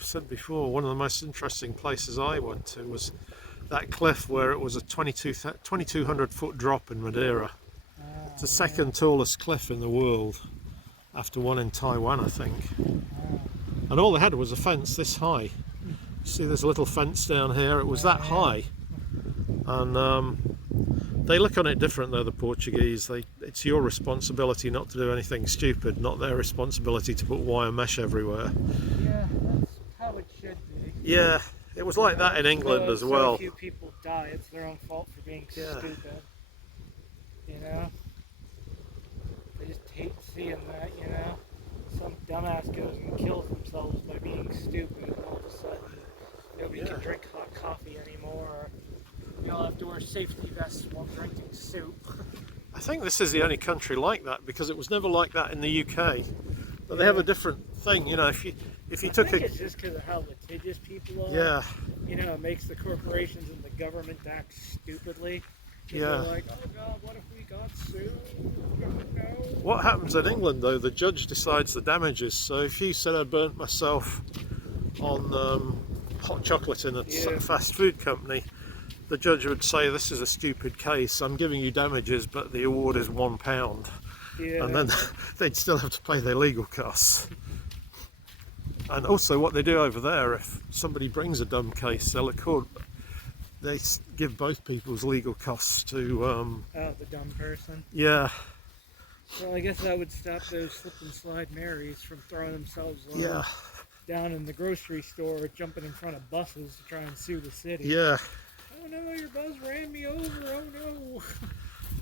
I've said before, one of the most interesting places I went to was that cliff where it was a 2,200 foot drop in Madeira. It's the second tallest cliff in the world, after one in Taiwan, I think. And all they had was a fence this high. See, there's a little fence down here. It was that high, and they look on it different though, the Portuguese. It's your responsibility not to do anything stupid, not their responsibility to put wire mesh everywhere. Yeah, that's how it should be. Yeah, it was like that in England as well. So few people die, it's their own fault for being stupid. You know? They just hate seeing that, you know? Some dumbass goes and kills themselves by being stupid, and all of a sudden nobody can drink hot coffee anymore. Or we all have to wear safety vests while drinking soup. I think this is the only country like that, because it was never like that in the UK. But they have a different thing, you know. If you took it's just because of how litigious people are. Yeah. You know, it makes the corporations and the government act stupidly. Yeah. They're like, oh God, what if we got sued? Oh, no. What happens in England though? The judge decides the damages. So if you said I burnt myself on hot chocolate in a fast food company, the judge would say, this is a stupid case, I'm giving you damages, but the award is £1. Yeah. And then they'd still have to pay their legal costs. And also what they do over there, if somebody brings a dumb case, they give both people's legal costs to... the dumb person? Yeah. Well, I guess that would stop those slip and slide Marys from throwing themselves down in the grocery store or jumping in front of buses to try and sue the city. Yeah. Oh no, your bus ran me over, oh no.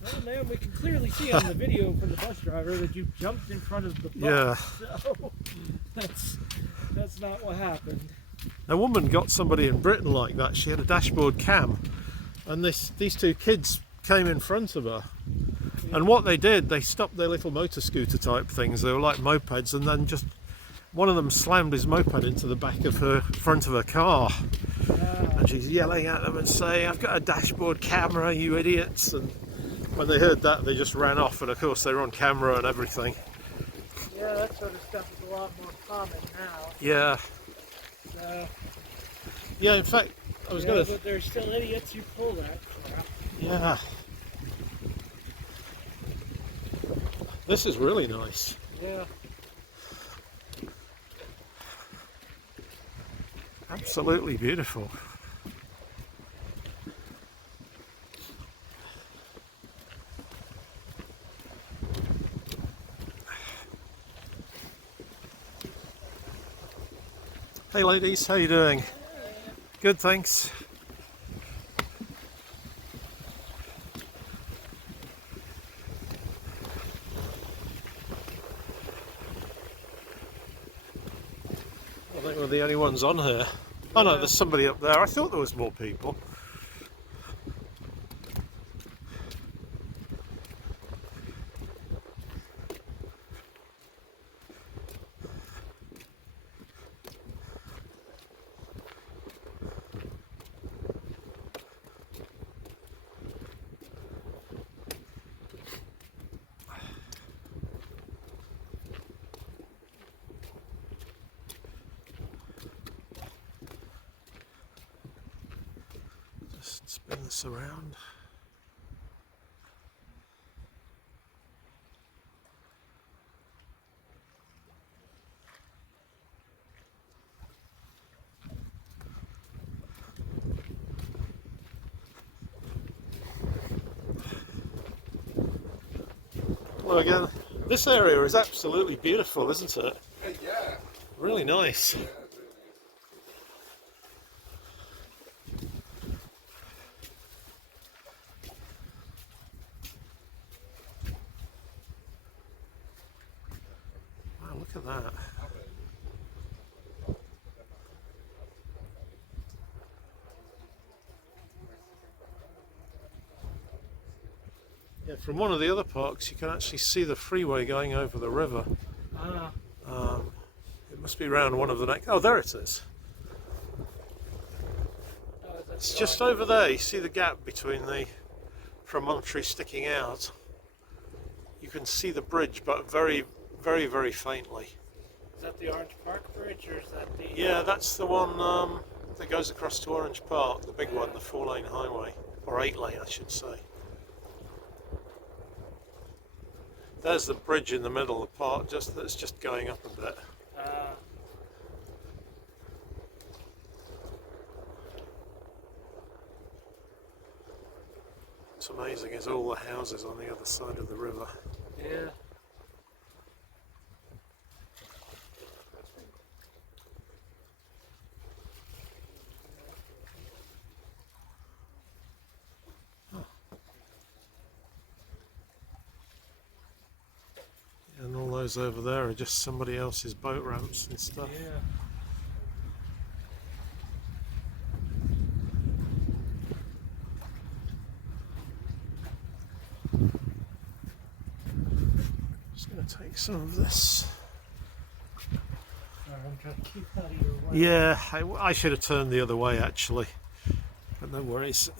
Oh man, we can clearly see on the video from the bus driver that you jumped in front of the bus. So that's not what happened. A woman got somebody in Britain like that. She had a dashboard cam, and these two kids came in front of her. And what they did, they stopped their little motor scooter type things. They were like mopeds, and then just one of them slammed his moped into the front of her car. And she's yelling at them and saying, I've got a dashboard camera, you idiots. And when they heard that, they just ran off, and of course they were on camera and everything. Yeah, that sort of stuff is a lot more common now. Yeah. So, yeah, in fact, I was going to... But there's still idiots who pull that crap. Yeah. This is really nice. Yeah. Absolutely beautiful. Hey ladies, how you doing? Good, thanks. I think we're the only ones on here. Oh no, there's somebody up there. I thought there was more people. Just spin this around. Hello again. This area is absolutely beautiful, isn't it? Yeah. Really nice. Wow, look at that. Yeah, from one of the other parks you can actually see the freeway going over the river. It must be around one of the next... Oh, there it is. It's just over there. You see the gap between the promontory sticking out. You can see the bridge, but very, very, very faintly. Is that the Orange Park Bridge, or is that the... Yeah, that's the one that goes across to Orange Park, the big one, the 4-lane highway, or 8-lane I should say. There's the bridge in the middle of the park, that's just going up a bit. What's amazing is all the houses on the other side of the river. Yeah. And all those over there are just somebody else's boat ramps and stuff. Yeah. Just going to take some of this. Sorry, I'm trying to keep out of your way. Yeah, I should have turned the other way actually, but no worries.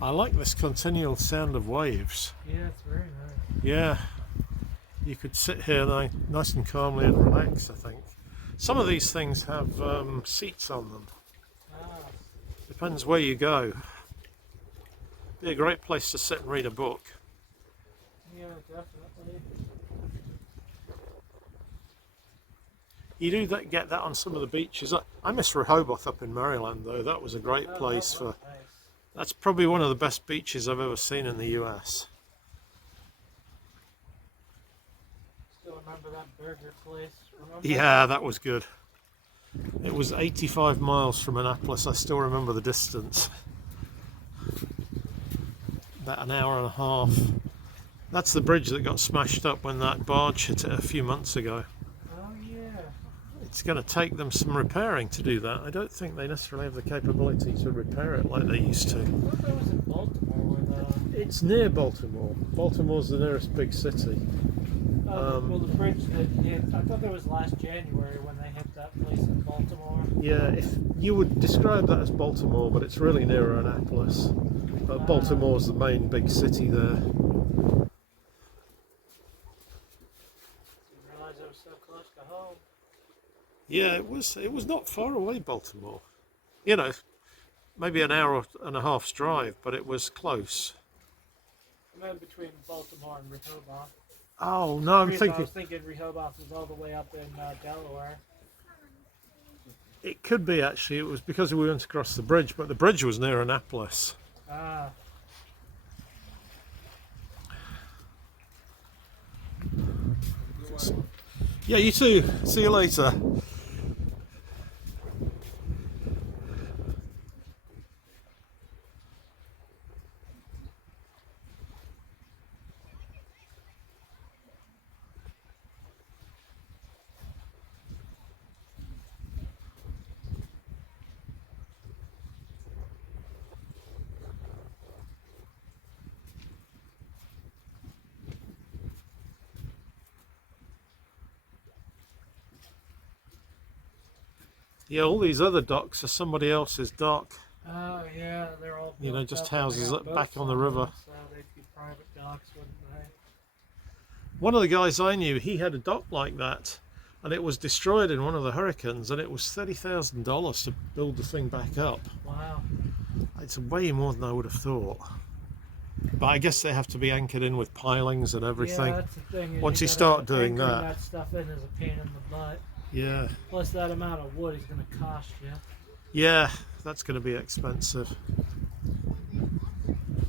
I like this continual sound of waves. Yeah, it's very nice. Yeah, you could sit here nice and calmly and relax, I think. Some of these things have seats on them. Depends where you go. Be a great place to sit and read a book. Yeah, definitely. You do get that on some of the beaches. I miss Rehoboth up in Maryland though. That was a great place for... Nice. That's probably one of the best beaches I've ever seen in the US. Still remember that burger place? Remember? Yeah, that was good. It was 85 miles from Annapolis. I still remember the distance. About an hour and a half. That's the bridge that got smashed up when that barge hit it a few months ago. Oh yeah. It's going to take them some repairing to do that. I don't think they necessarily have the capability to repair it like they used to. I thought that was in Baltimore with It's near Baltimore. Baltimore's the nearest big city. well, the bridge that hit, I thought that was last January when they hit that place in Baltimore. Yeah, if you would describe that as Baltimore, but it's really near Annapolis. Baltimore's the main big city there. Didn't realize I was so close to home. Yeah, it was not far away, Baltimore. You know, maybe an hour and a half's drive, but it was close. I meant between Baltimore and Rehoboth. Oh no, I'm I thinking was thinking Rehoboth was all the way up in Delaware. it could be actually. It was because we went across the bridge, but the bridge was near Annapolis. Ah. Yeah, you too. See you later. Yeah, all these other docks are somebody else's dock. Oh yeah, they're all You know, built just up and they houses got up back boats on the river. them, so they'd be private docks, wouldn't they? One of the guys I knew, he had a dock like that, and it was destroyed in one of the hurricanes, and it was $30,000 to build the thing back up. Wow. It's way more than I would have thought. But I guess they have to be anchored in with pilings and everything. Yeah, that's the thing. Is Once you gotta start doing anchoring that. that stuff in is a pain in the butt. Yeah, Plus, that amount of wood is going to cost you. yeah, that's going to be expensive.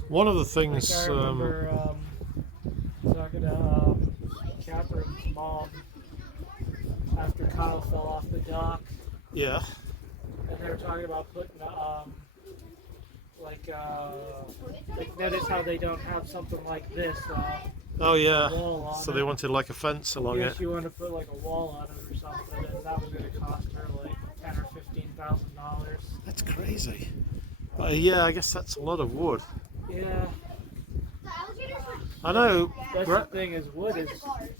One of the things, Like I remember talking to Catherine's mom after Kyle fell off the dock, yeah, and they were talking about putting like notice how they don't have something like this. oh yeah, Wall on so it. they wanted like a fence along Yes, it. you want to put like a wall on it or something, and that was going to cost her like $10,000 or $15,000. That's crazy. Yeah, I guess that's a lot of wood. Yeah, I know, that's the thing is wood is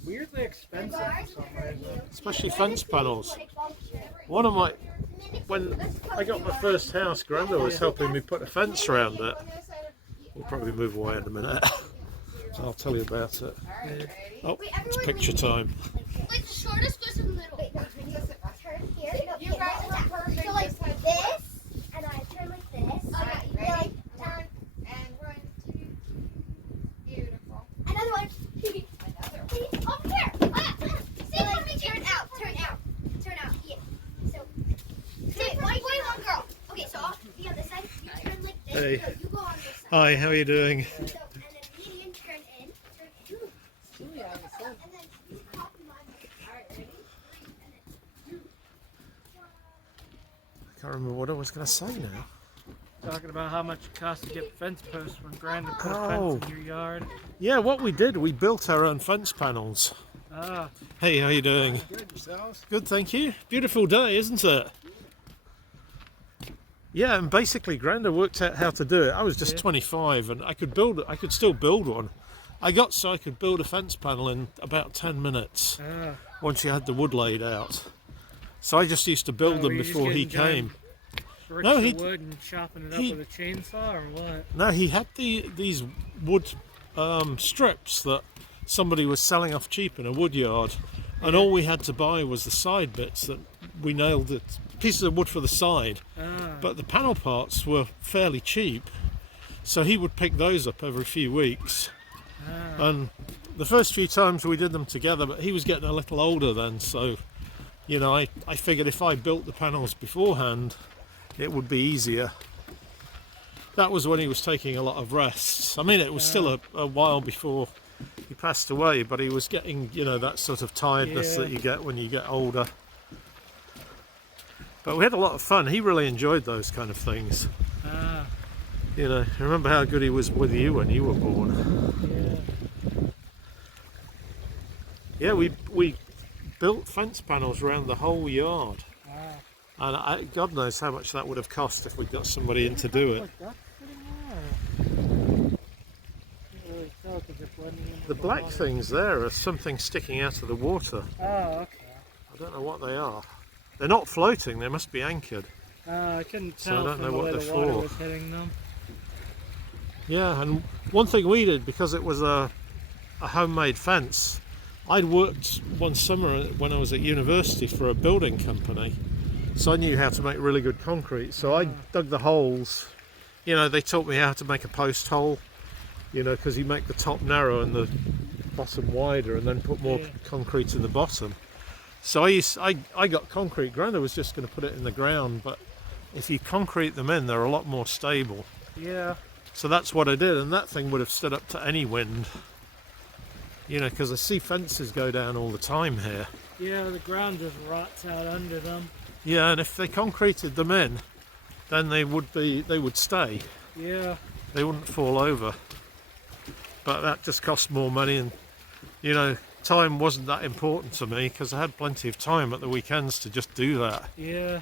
weirdly expensive for some reason. especially fence panels. when I got my first house, Granda was helping me put a fence around it. We'll probably move away in a minute. I'll tell you about it. Oh, it's picture time. Like the shortest goes in the middle. Wait, no, turn here. You guys were perfect. So like this, and I turn like this. Alright, Yeah, ready? like Turn and 1, 2, beautiful. another one. Another one. Please, over here. See, let me turn out. Yeah. So, boy, girl. Okay, so I'll be on this side. You turn like this. Hey. No, you go on this side. Hi, how are you doing? So, and then median turn in. And then you pop in line. Alright, ready? I can't remember what I was going to say now. Talking about how much it costs to get fence posts when Granda put a Oh. fence in your yard. Yeah, what we did, we built our own fence panels. Ah, Hey, how you doing? good yourselves. Good, thank you. Beautiful day, isn't it? Yeah, and basically Granda worked out how to do it. I was just Yeah. 25 and I could still build one. I got so I could build a fence panel in about 10 minutes Ah, once you had the wood laid out. So I just used to build Oh, them were you just before he getting giant came. bricks No, of he- wood and chopping it up he- with a chainsaw or what? No, he had these wood strips that somebody was selling off cheap in a wood yard, and all we had to buy was the side bits that we nailed it, pieces of wood for the side, Ah, but the panel parts were fairly cheap, so he would pick those up every few weeks. And the first few times we did them together, but he was getting a little older then, so you know, I figured if I built the panels beforehand it would be easier. That was when he was taking a lot of rests. I mean, it was still a while before he passed away, but he was getting, you know, that sort of tiredness Yeah. that you get when you get older. But we had a lot of fun. He really enjoyed those kind of things. ah, You know, remember how good he was with you when you were born. yeah. Yeah, we built fence panels around the whole yard. Ah. And God knows how much that would have cost if we got somebody in to do it. Like that sitting there. Can't really tell 'cause they're blending into The black water. things there are something sticking out of the water. Oh, okay. I don't know what they are. They're not floating, they must be anchored. I couldn't So I tell don't from know the what way they're the water for. was hitting them. Yeah, and one thing we did, because it was a homemade fence, I'd worked one summer when I was at university for a building company, so I knew how to make really good concrete. So I dug the holes. You know, they taught me how to make a post hole, you know, because you make the top narrow and the bottom wider and then put more Yeah. concrete in the bottom. So I got concrete. Granda was just going to put it in the ground, but if you concrete them in, they're a lot more stable. Yeah. So that's what I did, and that thing would have stood up to any wind. You know, because I see fences go down all the time here. Yeah, the ground just rots out under them. Yeah, and if they concreted them in, then they would stay. Yeah. They wouldn't fall over. But that just cost more money, and you know, time wasn't that important to me because I had plenty of time at the weekends to just do that. Yeah.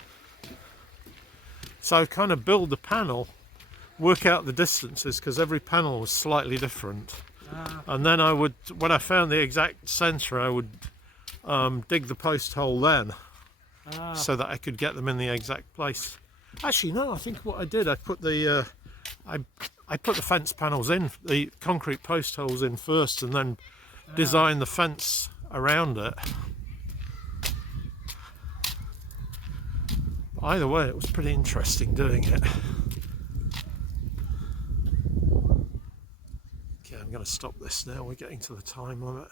So I'd kind of build the panel, work out the distances because every panel was slightly different. Ah. And then I would, when I found the exact centre, I would dig the post hole then, Ah. so that I could get them in the exact place. Actually, no, I think what I did, I put the fence panels in, the concrete post holes in first, and then designed the fence around it. Either way, it was pretty interesting doing it. Okay, I'm going to stop this now. We're getting to the time limit.